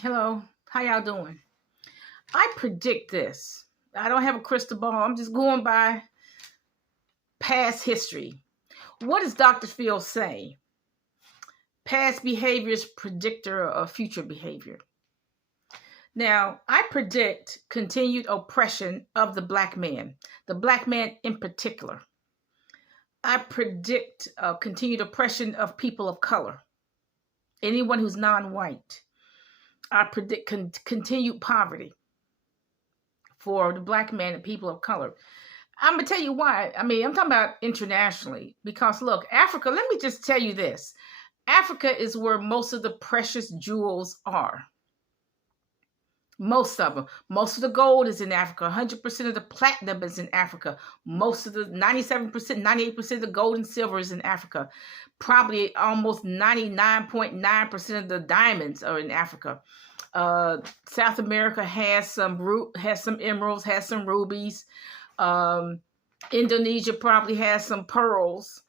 Hello, how y'all doing? I predict this. I don't have a crystal ball. I'm just going by past history. What does Dr. Phil say? Past behavior is predictor of future behavior. Now, I predict continued oppression of the black man in particular. I predict continued oppression of people of color, anyone who's non-white. I predict continued poverty for the black man and people of color. I'm gonna tell you why. I'm talking about internationally because look, Africa. Let me just tell you this: Africa is where most of the precious jewels are. Most of them. Most of the gold is in Africa. 100% of the platinum is in Africa. Most of the 97%, 98% of the gold and silver is in Africa. Probably almost 99.9% of the diamonds are in Africa. South America has some emeralds, has some rubies. Indonesia probably has some pearls,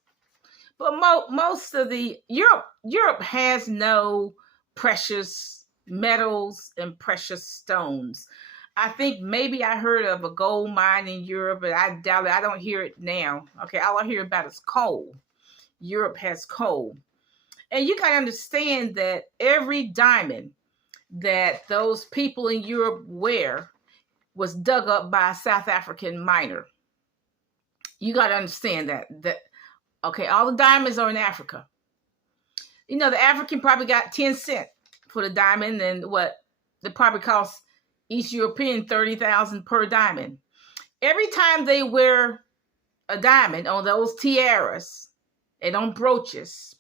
but most of the Europe has no precious metals and precious stones. I think maybe I heard of a gold mine in Europe, but I doubt it. I don't hear it now. Okay, all I hear about is coal. Europe has coal, and you gotta understand that every diamond that those people in Europe wear was dug up by a South African miner. You got to understand that okay, all the diamonds are in Africa. You know, the African probably got 10 cents for the diamond, and what they probably cost each European 30,000 per diamond. Every time they wear a diamond on those tiaras and on brooches,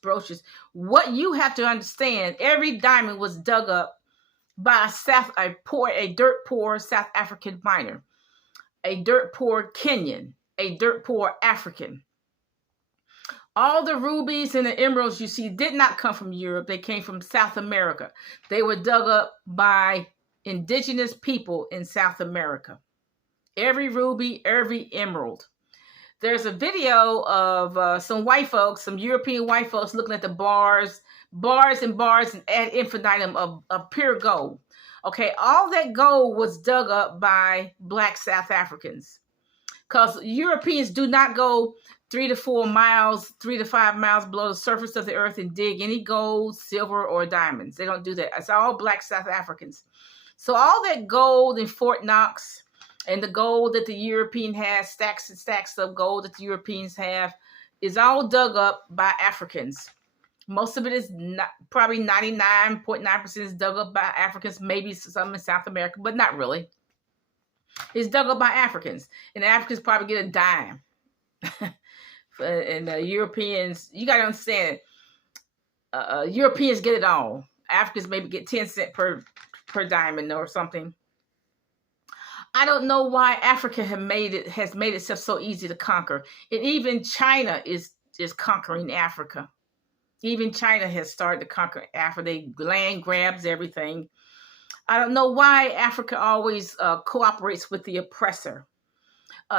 what you have to understand, every diamond was dug up by a dirt poor South African miner, a dirt poor Kenyan, a dirt poor African. All the rubies and the emeralds you see did not come from Europe. They came from South America. They were dug up by indigenous people in South America. Every ruby, every emerald. There's a video of some white folks, some European white folks looking at the bars and ad infinitum of pure gold. Okay, all that gold was dug up by black South Africans because Europeans do not go 3 to 4 miles, 3 to 5 miles below the surface of the earth and dig any gold, silver, or diamonds. They don't do that. It's all black South Africans. So all that gold in Fort Knox and the gold that the European has, stacks and stacks of gold that the Europeans have, is all dug up by Africans. Most of it is not, probably 99.9% is dug up by Africans, maybe some in South America, but not really. It's dug up by Africans, and the Africans probably get a dime. And the Europeans, you got to understand, Europeans get it all. Africans maybe get 10 cents per diamond or something. I don't know why Africa has made itself so easy to conquer, and even China is conquering Africa. Even China has started to conquer Africa. They land grabs everything. I don't know why Africa always cooperates with the oppressor.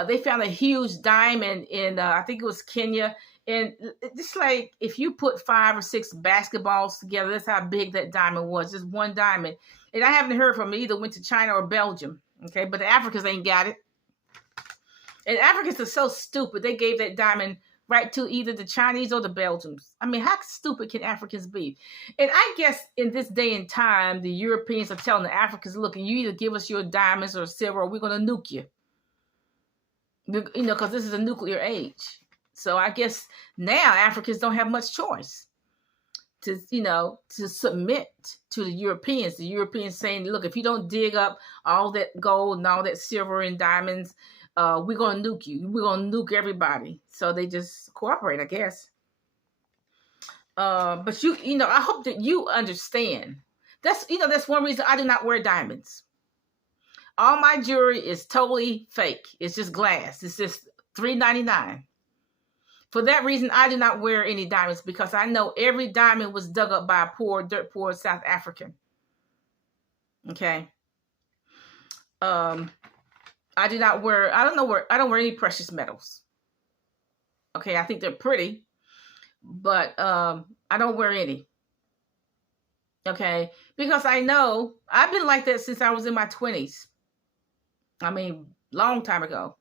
They found a huge diamond in, I think it was Kenya. And it's like if you put 5 or 6 basketballs together, that's how big that diamond was. Just one diamond. And I haven't heard from it. Either went to China or Belgium. Okay, but the Africans ain't got it. And Africans are so stupid. They gave that diamond right to either the Chinese or the Belgians. I mean, how stupid can Africans be? And I guess in this day and time, the Europeans are telling the Africans, look, you either give us your diamonds or silver or we're going to nuke you. You know, because this is a nuclear age. So I guess now Africans don't have much choice to submit to the Europeans. The Europeans saying, look, if you don't dig up all that gold and all that silver and diamonds, we're going to nuke you. We're going to nuke everybody. So they just cooperate, I guess. But I hope that you understand. That's one reason I do not wear diamonds. All my jewelry is totally fake. It's just glass. It's just $3.99. For that reason, I do not wear any diamonds because I know every diamond was dug up by a dirt poor South African. Okay. I don't wear any precious metals. Okay, I think they're pretty, but I don't wear any. Okay, because I know I've been like that since I was in my 20s. I mean, long time ago.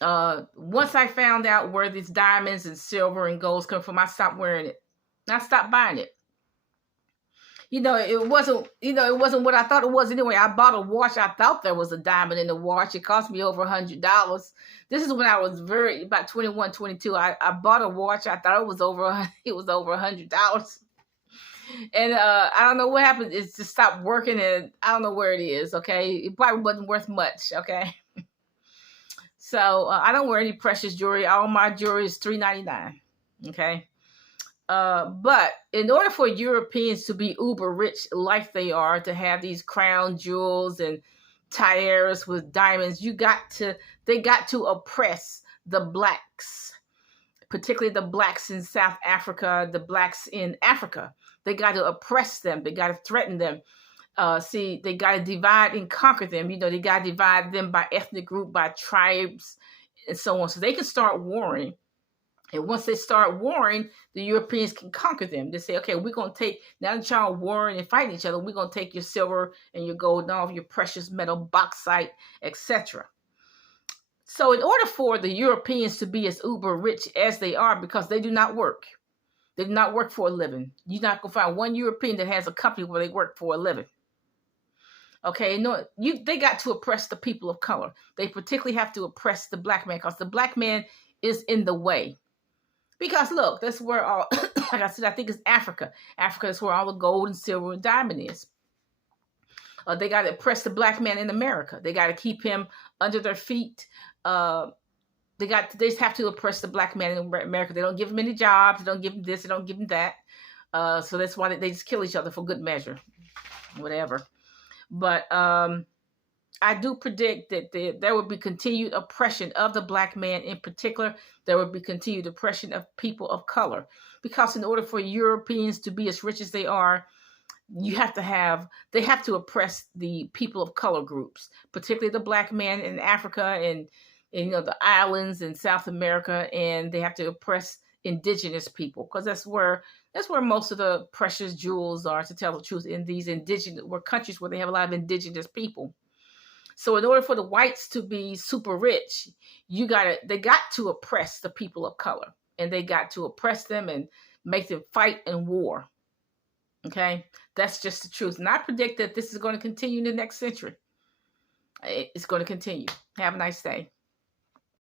Once I found out where these diamonds and silver and golds come from, I stopped wearing it. I stopped buying it. It wasn't what I thought it was anyway. I bought a watch. I thought there was a diamond in the watch. It cost me over $100. This is when I was about 21, 22. I bought a watch. I thought it was over $100. And I don't know what happened. It's just stopped working, and I don't know where it is. Okay, it probably wasn't worth much. Okay, so I don't wear any precious jewelry. All my jewelry is $3.99. Okay, but in order for Europeans to be uber rich like they are, to have these crown jewels and tiaras with diamonds, they got to oppress the blacks, particularly the blacks in South Africa, the blacks in Africa. They got to oppress them. They got to threaten them. They got to divide and conquer them. They got to divide them by ethnic group, by tribes, and so on. So they can start warring. And once they start warring, the Europeans can conquer them. They say, okay, we're going to take, now that y'all warring and fighting each other, we're going to take your silver and your gold and all of your precious metal, bauxite, etc. So in order for the Europeans to be as uber rich as they are, because they do not work for a living. You're not going to find one European that has a company where they work for a living. Okay, no, they got to oppress the people of color. They particularly have to oppress the black man because the black man is in the way. Because look, that's where all, like I said, I think it's Africa. Africa is where all the gold and silver and diamond is. They got to oppress the black man in America. They got to keep him under their feet. They just have to oppress the black man in America. They don't give him any jobs. They don't give him this. They don't give him that. So that's why they just kill each other for good measure, whatever. But I do predict that there will be continued oppression of the black man in particular. There will be continued oppression of people of color. Because in order for Europeans to be as rich as they are, they have to oppress the people of color groups, particularly the black man in Africa and the islands in South America, and they have to oppress indigenous people because that's where most of the precious jewels are, to tell the truth, in these countries where they have a lot of indigenous people. So in order for the whites to be super rich, they got to oppress the people of color, and they got to oppress them and make them fight in war. Okay, that's just the truth. And I predict that this is going to continue in the next century. It's going to continue. Have a nice day.